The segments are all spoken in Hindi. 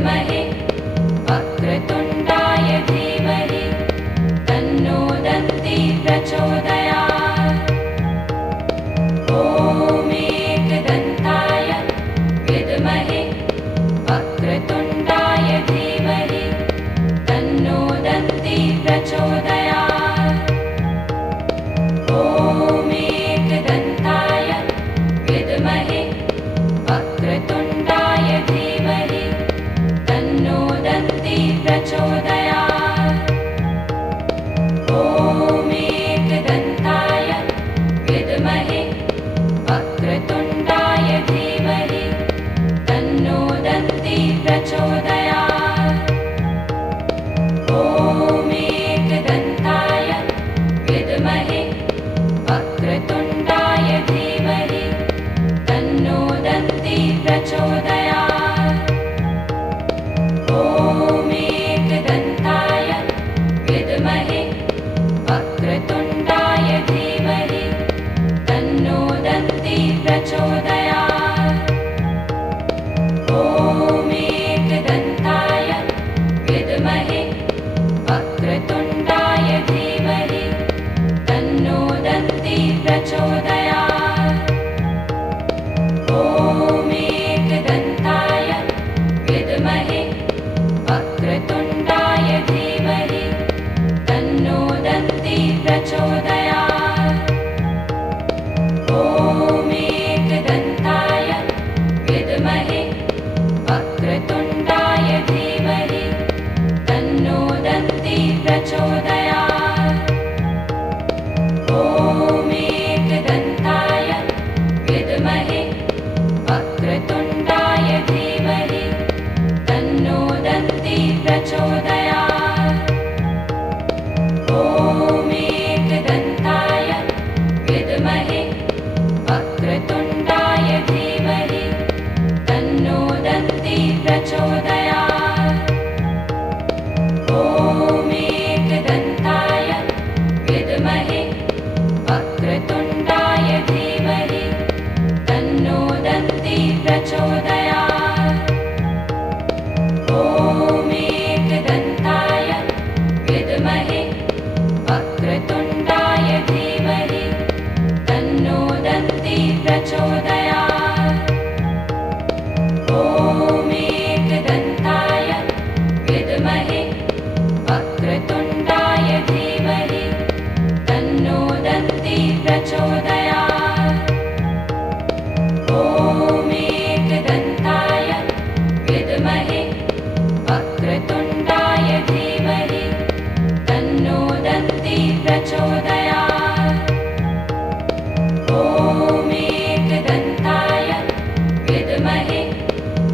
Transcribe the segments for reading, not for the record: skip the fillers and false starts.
विद्महे वक्रतुण्डाय धीमहि तन्नो दन्ती प्रचोदयात्। ॐ एकदन्ताय विद्महे वक्रतुण्डाय धीमहि तन्नो दन्ती प्रचोदयात्। ॐ एकदन्ताय विद्महे वक्रतुण्डाय धीमहि तन्नो दन्ती प्रचोदयात्। ॐ एकदन्ताय विद्महे वक्रतुण्डाय धीमहि तन्नो दन्ती प्रचोदयात्। ॐ एकदन्ताय विद्महे वक्रतुण्डाय धीमहि तन्नो दन्ती प्रचोदयात्। ॐ एकदन्ताय विद्महे वक्रतुण्डाय धीमहि तन्नो दन्ती प्रचोदयात्। ॐ एकदन्ताय विद्महे वक्रतुण्डाय धीमहि तन्नो दन्ती प्रचोदयात्। ॐ एकदन्ताय विद्महे वक्रतुण्डाय धीमहि तन्नो दन्ती प्रचोदयात्। ॐ एकदन्ताय विद्महे वक्रतुण्डाय धीमहि तन्नो दन्ती प्रचोदयात्। ॐ एकदन्ताय विद्महे वक्रतुण्डाय धीमहि तन्नो दन्ती प्रचोदयात्। ॐ एकदन्ताय विद्महे वक्रतुण्डाय धीमहि तन्नो दन्ती प्रचोदयात्। ॐ एकदन्ताय विद्महे वक्रतुण्डाय धीमहि तन्नो दन्ती प्रचोदयात्। ॐ एकदन्ताय विद्महे वक्रतुण्डाय धीमहि तन्नो दन्ती प्रचोदयात्। ॐ एकदन्ताय विद्महे वक्रतुण्डाय धीमहि तन्नो दन्ती प्रचोदयात्। ॐ एकदन्ताय विद्महे वक्रतुण्डाय धीमहि तन्नो दन्ती प्रचोदयात्। ॐ एकदन्ताय विद्महे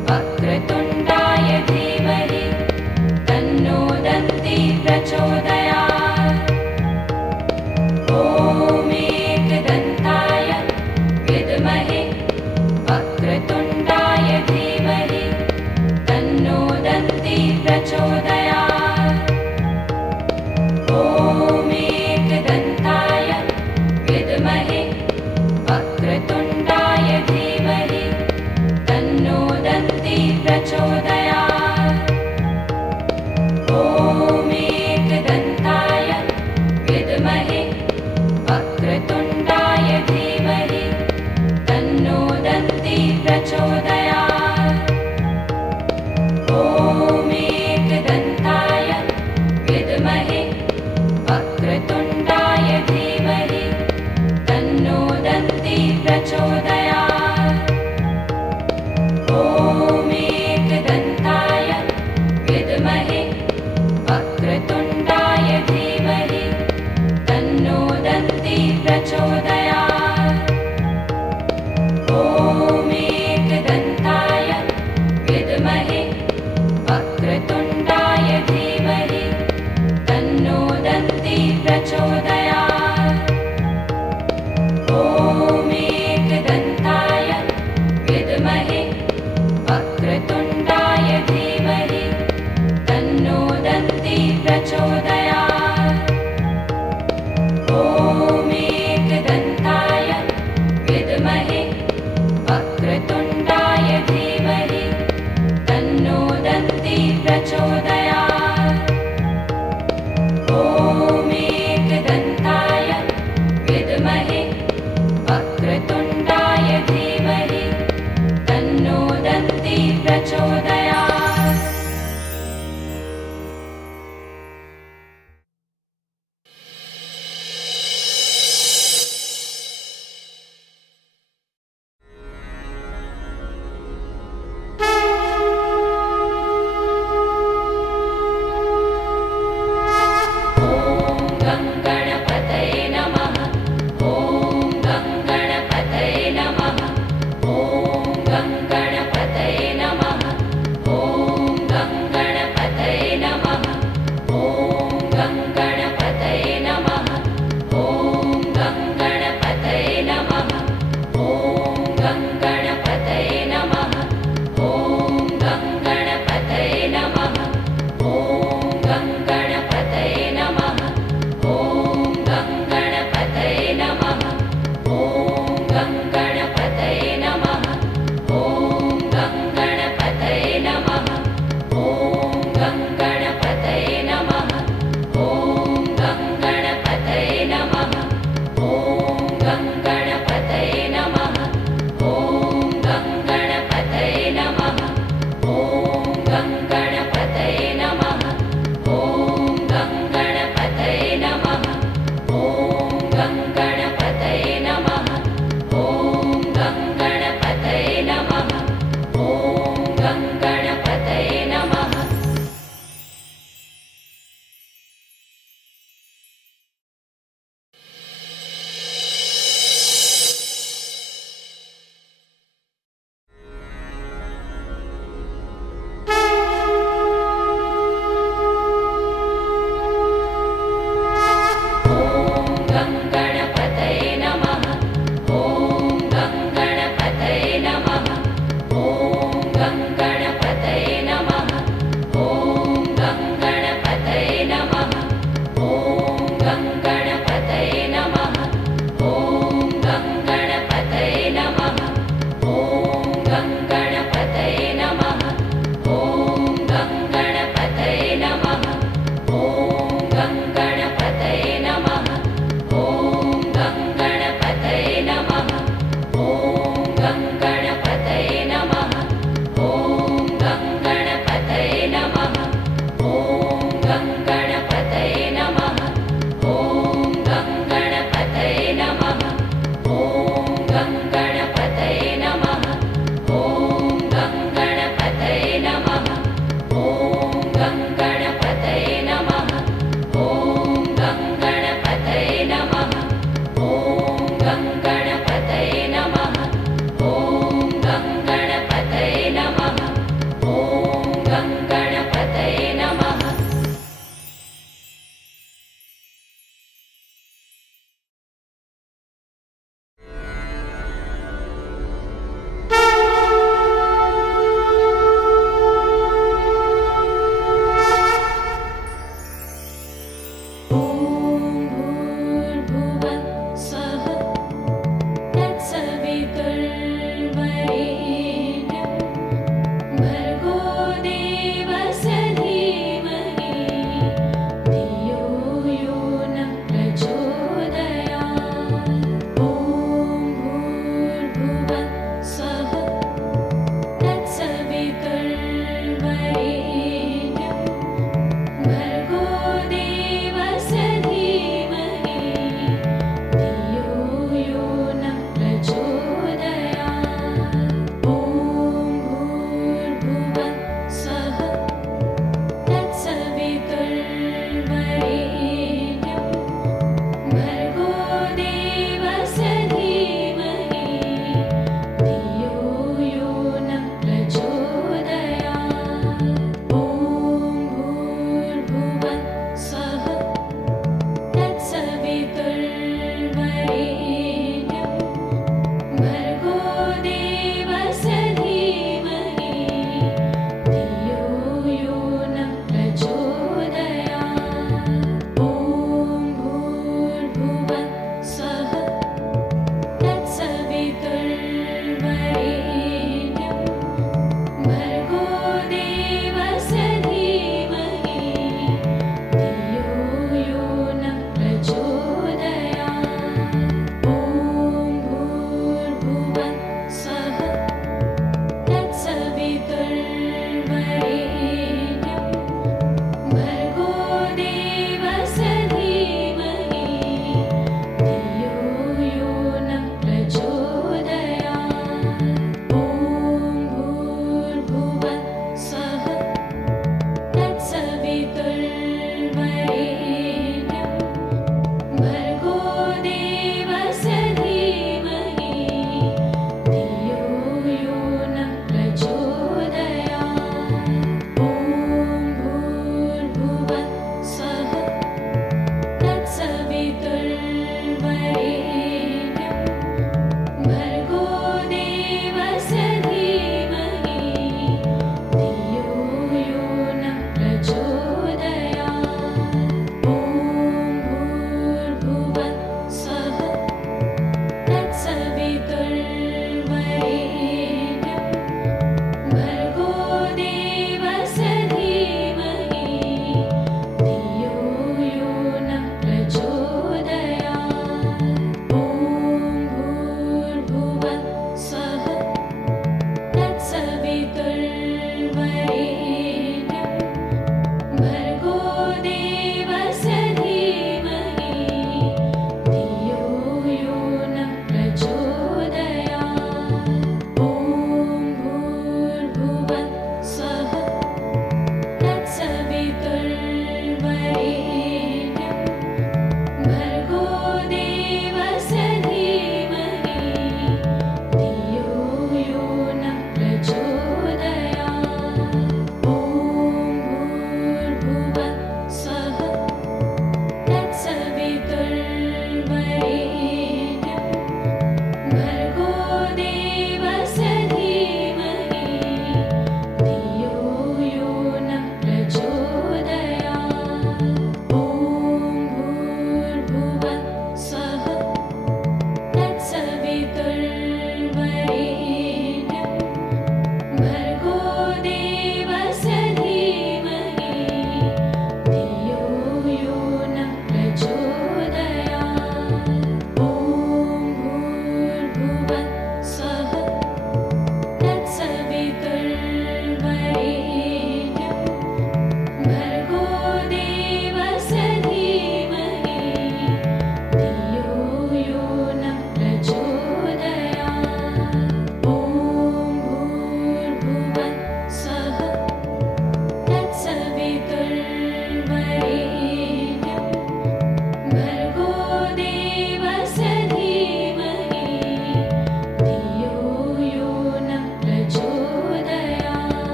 वक्रतुण्डाय धीमहि तन्नो दन्ती प्रचोदयात्। ॐ एकदन्ताय विद्महे वक्रतुण्डाय धीमहि तन्नो दन्ती प्रचोदयात्। ॐ एकदन्ताय विद्महे वक्रतुण्डाय धीमहि तन्नो दन्ती प्रचोदयात्। ॐ एकदन्ताय विद्महे वक्रतुण्डाय धीमहि तन्नो दन्ती प्रचोदयात्। ॐ एकदन्ताय विद्महे वक्रतुण्डाय धीमहि तन्नो दन्ती प्रचोदयात्। ॐ एकदन्ताय विद्महे वक्रतुण्डाय धीमहि तन्नो दन्ती प्रचोदयात्। ॐ एकदन्ताय विद्महे वक्रतुण्डाय धीमहि तन्नो दन्ती प्रचोदयात्। ॐ एकदन्ताय विद्महे वक्रतुण्डाय धीमहि तन्नो दन्ती प्रचोदयात्। ॐ एकदन्ताय विद्महे वक्रतुण्डाय धीमहि तन्नो दन्ती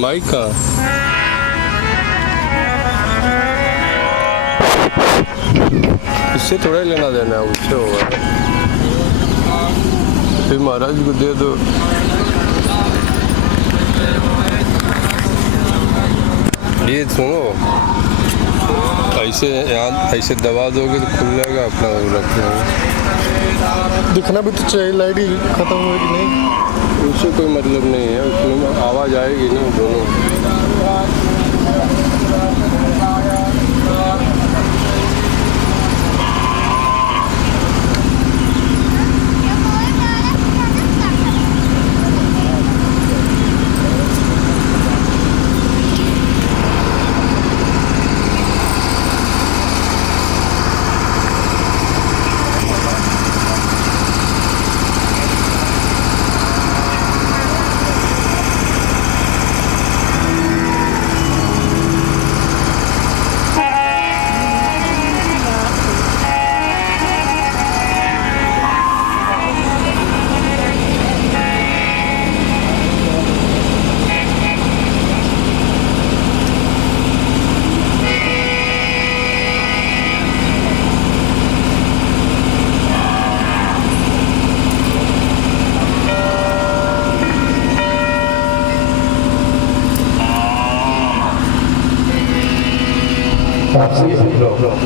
माइक का इससे थोड़ा लेना देना है, उससे होगा। फिर महाराज को दे दो। ये सुनो, ऐसे यहाँ ऐसे दबा दोगे तो खुल जाएगा अपना रखना। दिखना भी तो चाहिए, लाइट ही खत्म हुई कि नहीं, उससे कोई मतलब नहीं है, उसमें आवाज़ आएगी ना दोनों।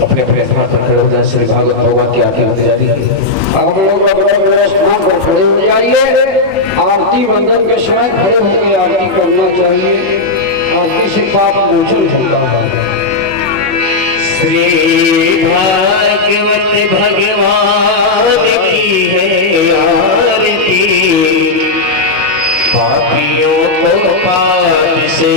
अपने अपने स्थान पर खड़े हो जाए। श्री भागवत भगवान की आरती होने जा रही है। अब हम लोग अपने स्थान पर खड़े हो जाइए। आरती वंदन के समय खड़े होकर आरती करना चाहिए। आरती से पाप मोचन होता है। श्री भागवत भगवान की है आरती, पापियों को पाप से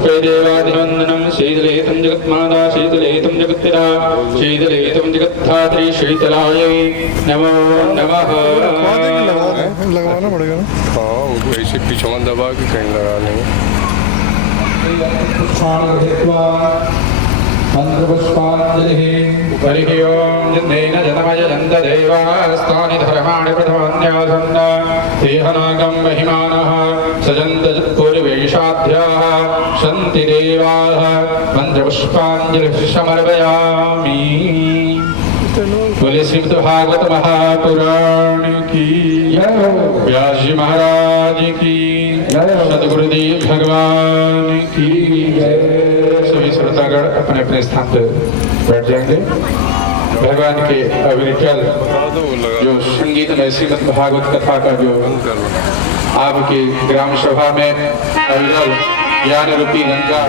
पुष्पे देवादिवन्दनं शीतलेतं जगत्माता शीतलेतं जगत्पिता शीतलेतं जगत्धात्री शीतलायै नमो नमः। लगवाना पड़ेगा ना। हाँ उनको ऐसे पीछे दबा के कहीं लगा लेंगे। मंत्रपुष्पाञ्जलिः हरिः ओं जन्मेन जनमयजन्त देवास्तानि धर्माणि प्रथमन्यासन् देहनागं महिमानः सजन्त पूर्वेशाध्याः सन्ति देवाः मंत्रपुष्पाञ्जलिः समर्पयामि। बोले श्रीमद् भागवत महापुराण की जय, व्यास जी महाराज की जय, सद्गुरुदेव भगवान की जय। सभी श्रोतागण अपने अपने स्थान पर बैठ जाएंगे। भगवान के अविरल जो संगीत में श्रीमद् भागवत कथा का जो आपकी ग्राम सभा में अविरल ज्ञान रूपी गंगा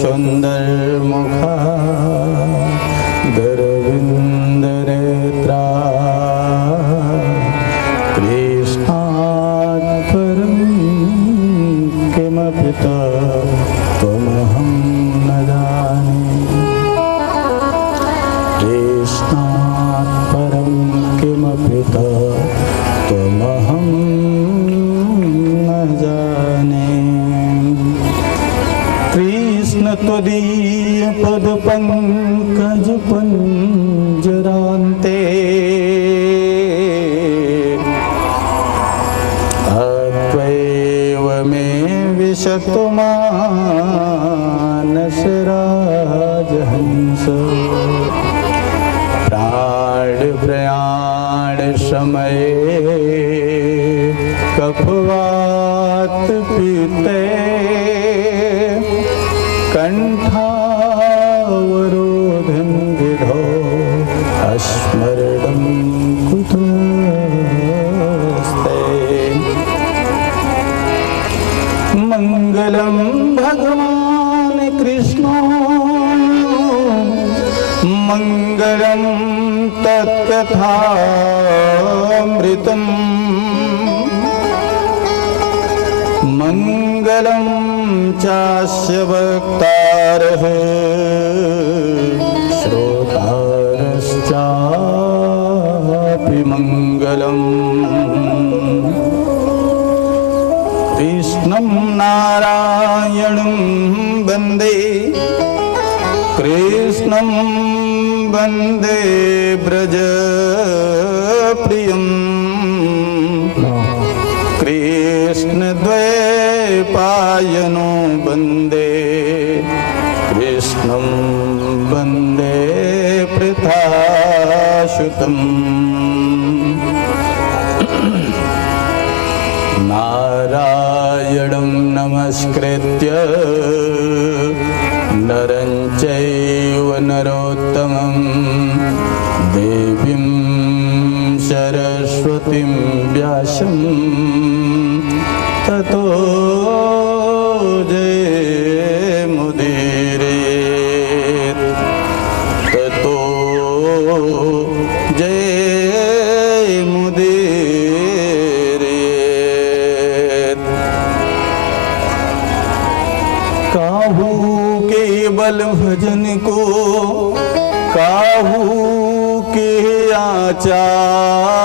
सुंदर मुखा त्वदीय पद पंकज पंजरान्ते अत्वैव मे विशतु मानस राजहंस प्राण प्रयाण समये कफवात पीते कंठावरोधन विधो अस्मरणं कुतस्ते मंगलम भगवान कृष्णो मंगलम तत्कथामृतम् मंगलम चास्य वक्तारः श्रोतारश्चापि मंगलम् कृष्णं नारायणं वन्दे कृष्णं वन्दे ब्रजप्रियम् कृष्णद्वैपायनो वन्दे कृष्णं वन्दे पृथासुतम् नारायणं नमस्कृत्य नरं चैव नरोत्तमं देवीं सरस्वतीं व्यासं ततो जयमुदीरयेत् ततो जयमुदीरयेत् काहू केवल भजन को काहू के आचार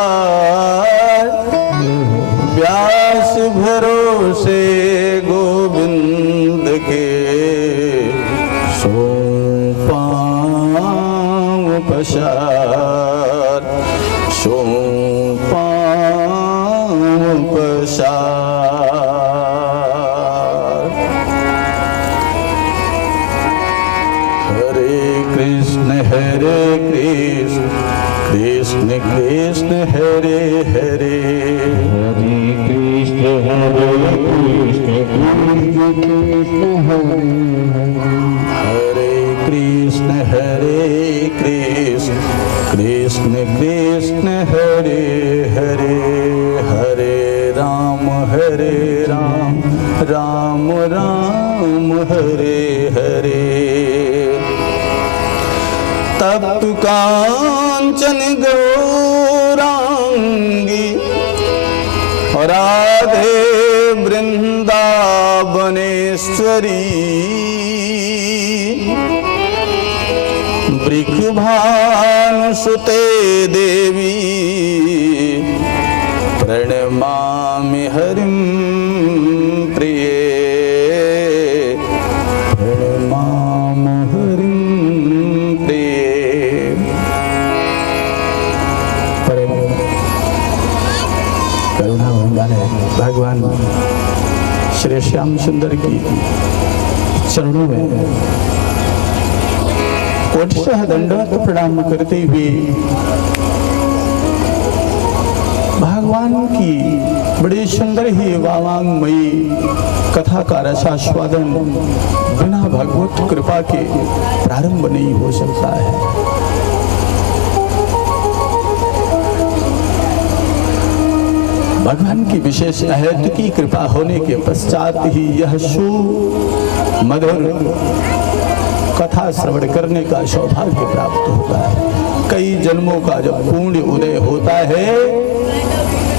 व्यास भरोसे गोविंद के सोपांव पसार सोपांव पसार हरे कृष्ण कृष्ण कृष्ण हरे हरे हरे कृष्ण कृष्ण कृष्ण हरे हरे हरे राम राम राम हरे हरे तप्त कांचन गौरांगी राधे वृंदावनेश्वरी वृषभानुसुते देवी प्रणमामि हरिं प्रिये प्रणमामि हरिं प्रिये। परम करुणावान वाले भगवान श्री श्याम सुंदर की चरणों में कोटिशः दंडवत प्रणाम करते हुए भगवान की बड़ी सुंदर ही वावांगमयी कथा का रसास्वादन बिना भगवत कृपा के प्रारंभ नहीं हो सकता है। भगवान की विशेष अहैत की कृपा होने के पश्चात ही यह सुमधुर कथा श्रवण करने का सौभाग्य प्राप्त होता है। कई जन्मों का जब पुण्य उदय होता है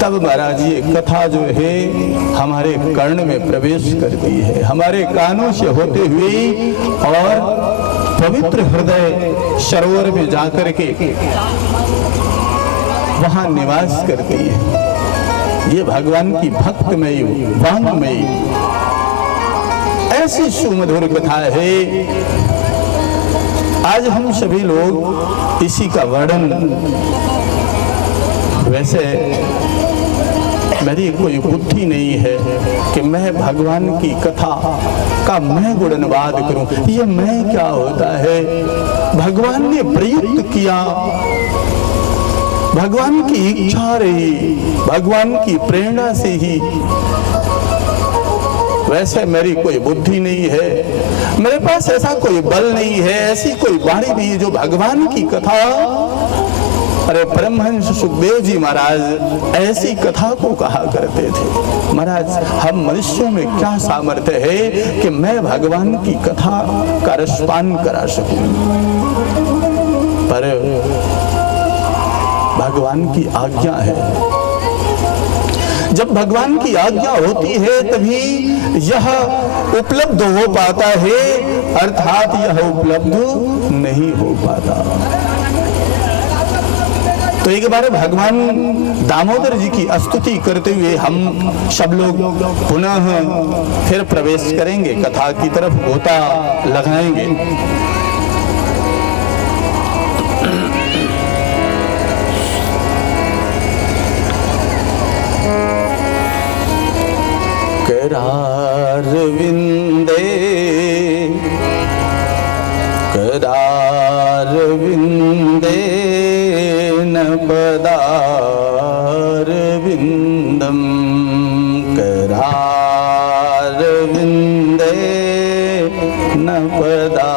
तब महाराज ये कथा जो है हमारे कर्ण में प्रवेश करती है, हमारे कानों से होते हुए और पवित्र हृदय सरोवर में जाकर के वहां निवास करती है। ये भगवान की भक्तमयी वांगमयी ऐसी सुमधुर कथा है। आज हम सभी लोग इसी का वर्णन, वैसे मेरी कोई बुद्धि नहीं है कि मैं भगवान की कथा का मैं गुणनवाद करूं। ये मैं क्या होता है? भगवान ने प्रयुक्त किया, भगवान की इच्छा रही, भगवान की प्रेरणा से ही। वैसे मेरी कोई बुद्धि नहीं है, मेरे पास ऐसा कोई बल नहीं है, ऐसी कोई वाणी नहीं है जो भगवान की कथा। अरे परमहंस सुखदेव जी महाराज ऐसी कथा को कहा करते थे। महाराज, हम मनुष्यों में क्या सामर्थ्य है कि मैं भगवान की कथा का रसपान करा सकूं, पर भगवान की आज्ञा है। जब भगवान की आज्ञा होती है तभी यह उपलब्ध हो पाता है, अर्थात यह उपलब्ध नहीं हो पाता। तो एक बार भगवान दामोदर जी की स्तुति करते हुए हम सब लोग पुनः फिर प्रवेश करेंगे, कथा की तरफ गोता लगाएंगे। करारविंदे करारविंदे न पदारविंदम करारविंदे न पदारविंदम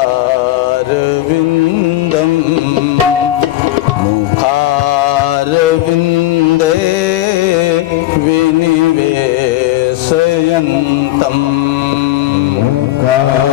मुखारविंदे विनिवेशयन्तम् मुखारविंदे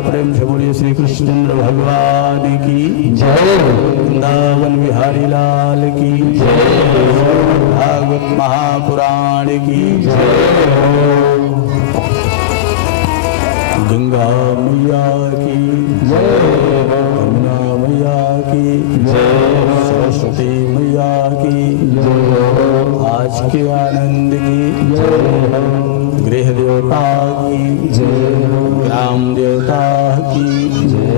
प्रेम से बोलिए श्री कृष्णचंद्र भगवान की जय, वृंदावन बिहारी लाल की जय, भागवत महापुराण की जय, गंगा मैया की जय, यमुना मैया की जय, सरस्वती मैया की जय, आज के आनंद की जय, गृह देवता की जय, ग्राम देवता की जय।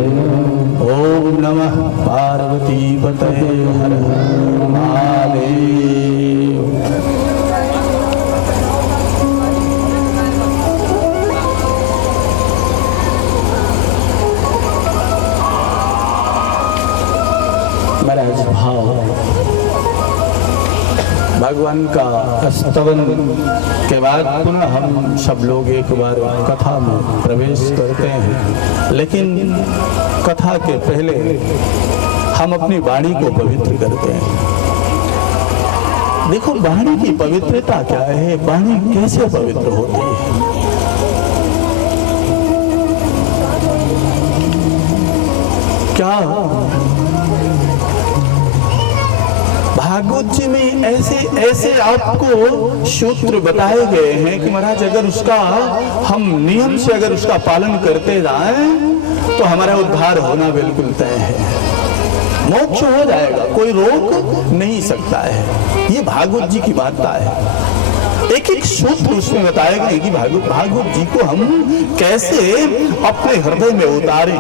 ओम नमः पार्वती पतये हर हर महादेव। महाराज भाव भगवान का स्तवन के बाद पुनः हम सब लोग एक बार कथा में प्रवेश करते हैं, लेकिन कथा के पहले हम अपनी वाणी को पवित्र करते हैं। देखो वाणी की पवित्रता क्या है, वाणी कैसे पवित्र होती है। क्या भागवत जी में ऐसे ऐसे आपको सूत्र बताए गए हैं कि महाराज अगर उसका हम नियम से अगर उसका पालन करते जाएं तो हमारा उद्धार होना बिल्कुल तय है, मोक्ष हो जाएगा, कोई रोक नहीं सकता है। ये भागवत जी की वार्ता है। एक एक सूत्र उसमें बताए गए कि भागवत जी को हम कैसे अपने हृदय में उतारें।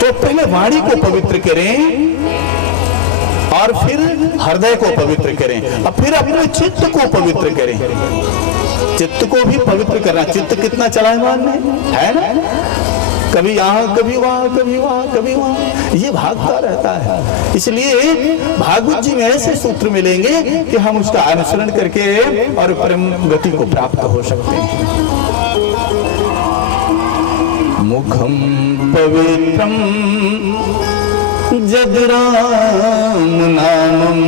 तो पहले वाणी को पवित्र करें और फिर हृदय को पवित्र करें और फिर अपने चित्त को पवित्र करें। चित्त को भी पवित्र करना, चित्त कितना चलायमान है ना, कभी यहाँ कभी वहां कभी वहां कभी वहां, ये भागता रहता है। इसलिए भागवत जी में ऐसे सूत्र मिलेंगे कि हम उसका अनुसरण करके और परम गति को प्राप्त हो सकते हैं। मुखम पवित्रम जग राम नामम।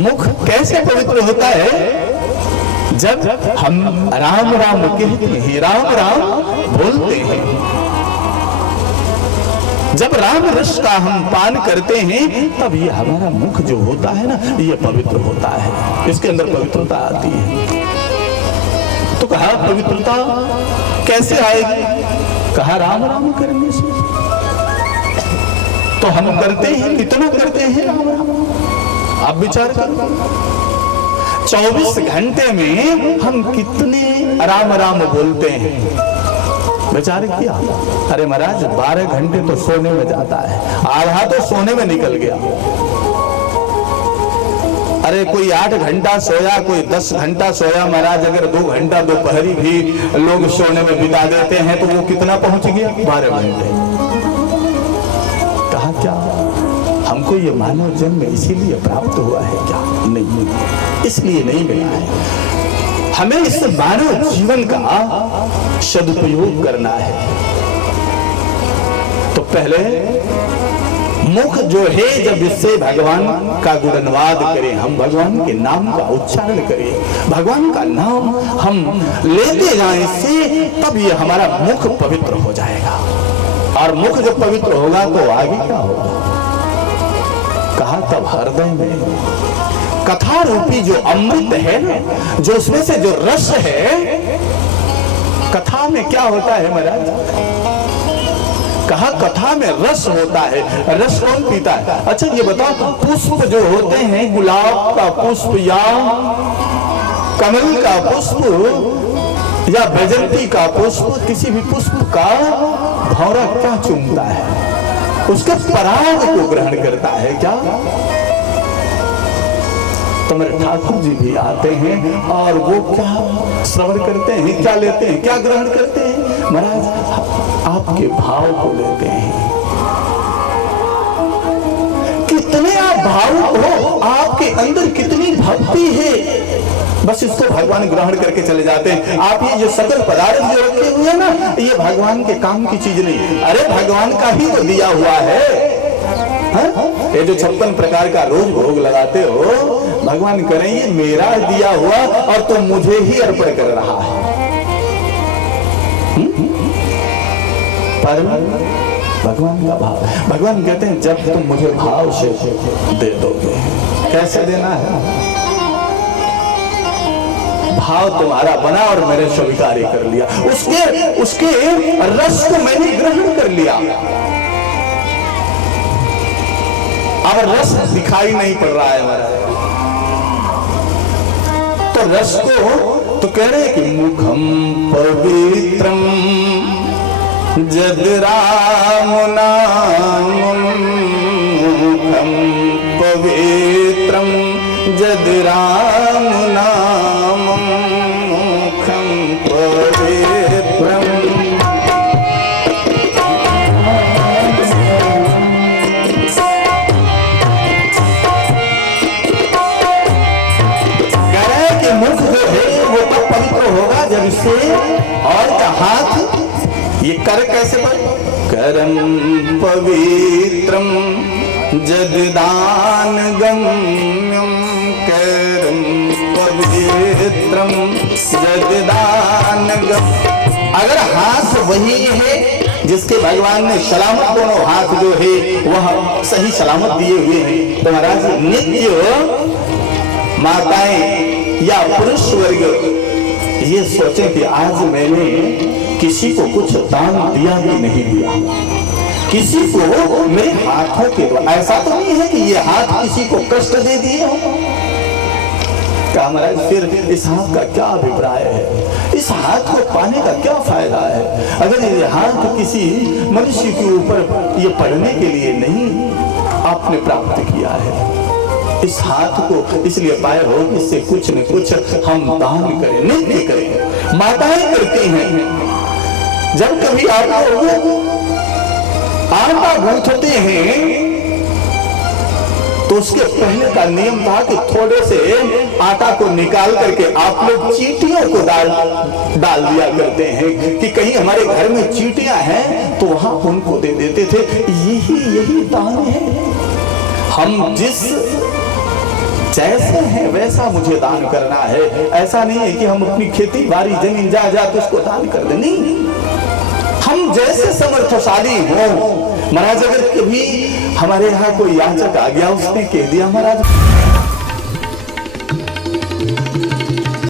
मुख कैसे पवित्र होता है? जब हम राम राम कहते हैं, राम राम बोलते हैं, जब राम रस का हम पान करते हैं तब ये हमारा मुख जो होता है ना, ये पवित्र होता है, इसके अंदर पवित्रता आती है। तो कहा पवित्रता कैसे आएगी? कहा राम राम करने से। तो हम करते हैं, कितना करते हैं राम राम? आप विचार करो, 24 घंटे में हम कितने राम राम बोलते हैं? विचार किया? अरे महाराज 12 घंटे तो सोने में जाता है, आधा तो सोने में निकल गया। अरे कोई 8 घंटा सोया, कोई 10 घंटा सोया। महाराज अगर 2 घंटा दोपहरी भी लोग सोने में बिता देते हैं तो वो कितना पहुंच गया? 12 घंटे। कहा क्या हमको ये मानव जन्म इसीलिए प्राप्त हुआ है क्या? नहीं, इसलिए नहीं मिला है। हमें इस मानव जीवन का सदुपयोग करना है। तो पहले मुख जो है जब इससे भगवान का गुणनवाद करें, हम भगवान के नाम का उच्चारण करें, भगवान का नाम हम लेते जाएं इससे, तब ये हमारा मुख पवित्र हो जाएगा। और मुख जब पवित्र होगा तो आगे क्या होगा? कहा तब हृदय में कथा रूपी जो अमृत है ना, जो उसमें से जो रस है, कथा में क्या होता है महाराज? कहा कथा में रस होता है। रस कौन पीता है? अच्छा ये बताओ, पुष्प जो होते हैं, गुलाब का पुष्प या कमल का पुष्प या बैजंती का पुष्प, किसी भी पुष्प का भौरा क्या चूमता है? उसके पराग को ग्रहण करता है क्या? तो मेरे ठाकुर जी भी आते हैं और वो क्या श्रवण करते हैं, क्या लेते हैं, क्या ग्रहण करते हैं? महाराज आपके भाव को लेते हैं। कितने आप भावुक हो, आपके अंदर कितनी भक्ति है, बस इसको भगवान ग्रहण करके चले जाते हैं। आप ये जो सकल पदार्थ जो रखे हुए हैं ना, ये भगवान के काम की चीज नहीं, अरे भगवान का ही तो दिया हुआ है। ये जो 56 प्रकार का रोज भोग लगाते हो, भगवान करें ये मेरा दिया हुआ और तुम मुझे ही अर्पण कर रहा है। पर भगवान का भाव, भगवान कहते हैं जब तुम मुझे भाव से दे दोगे। कैसे देना है? भाव तुम्हारा बना और मैंने स्वीकार कर लिया, उसके रस को मैंने ग्रहण कर लिया। अब रस दिखाई नहीं पड़ रहा है हमारा, तो रस को तो कह रहे कि मुखम पवित्रम जद राम नामम, मुखम पवित्रम जद राम नामम, मुखम पवित्रम। मुख जो है वो तब पवित्र होगा जब इससे, और का हाथ ये कर कैसे पर? करम पवित्रम जद दान गम्यम, करम पवित्रम जद दान गम्यम। अगर हाथ वही है जिसके भगवान ने सलामत, दोनों हाथ जो है वह सही सलामत दिए हुए हैं, तो महाराज नित्य माताएं या पुरुष वर्ग ये सोचे कि आज मैंने किसी को कुछ दान दिया भी नहीं दिया, किसी को मेरे हाथों के द्वारा। ऐसा तो नहीं है कि ये हाथ किसी को कष्ट दे दिए हो। क्या महाराज फिर इस हाथ का क्या अभिप्राय है? इस हाथ को पाने का क्या फायदा है? अगर ये हाथ किसी मनुष्य के ऊपर ये पढ़ने के लिए नहीं आपने प्राप्त किया है, इस हाथ को इसलिए पाए हो कि इससे कुछ न कुछ हम दान करें, नित्य करें। माताएं करती हैं, जब कभी आप लोग आटा गूंथते हैं तो उसके पहले का नियम था कि थोड़े से आटा को निकाल करके आप लोग चींटियों को डाल दिया करते हैं कि कहीं हमारे घर में चींटियां हैं तो वहां उनको दे देते थे। यही दान है। हम जिस जैसे हैं वैसा मुझे दान करना है। ऐसा नहीं है कि हम अपनी खेती बाड़ी जमीन जायदाद उसको दान कर दें, नहीं। हम जैसे समर्थशाली हो, महाराज अगर कभी हमारे यहाँ कोई याचक आ गया, उसने कह दिया महाराज